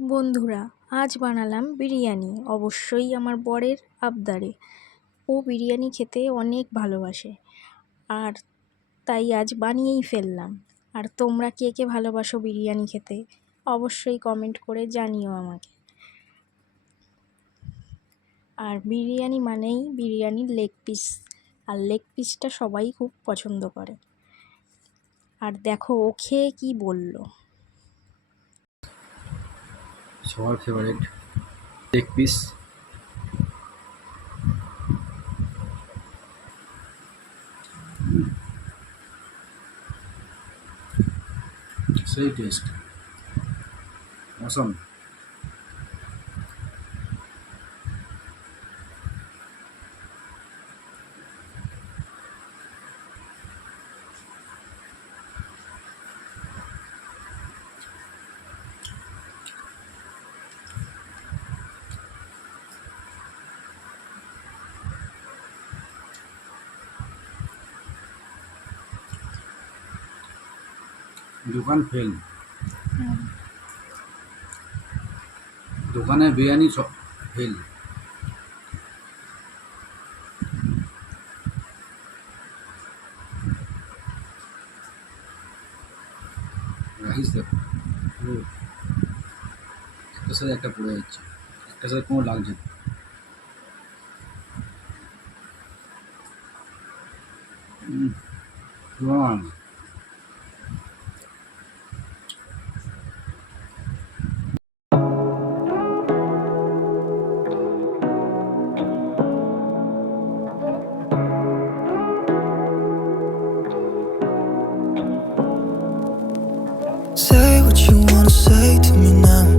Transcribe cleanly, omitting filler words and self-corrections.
বন্ধুরা, আজ বানালাম বিরিয়ানি, অবশ্যই আমার বরের আবদারে। ও বিরিয়ানি খেতে অনেক ভালোবাসে, আর তাই আজ বানিয়েই ফেললাম। আর তোমরা কে কে ভালোবাসো বিরিয়ানি খেতে, অবশ্যই কমেন্ট করে জানিও আমাকে। আর বিরিয়ানি মানেই বিরিয়ানির লেগ পিস, আর লেগ পিসটা সবাই খুব পছন্দ করে। আর দেখো ও খেয়ে কী বললো। সবার ফেভারিট লেগ পিস। সেই টেস্ট, অসম। দোকান ফেল, দোকানের বিরিয়ানি সব ফেল। রাইস দেখো, পুরো একটার সাথে একটা পড়ে যাচ্ছে, একটার সাথে কোনো লাগছে না। Run Say what you wanna say to me now.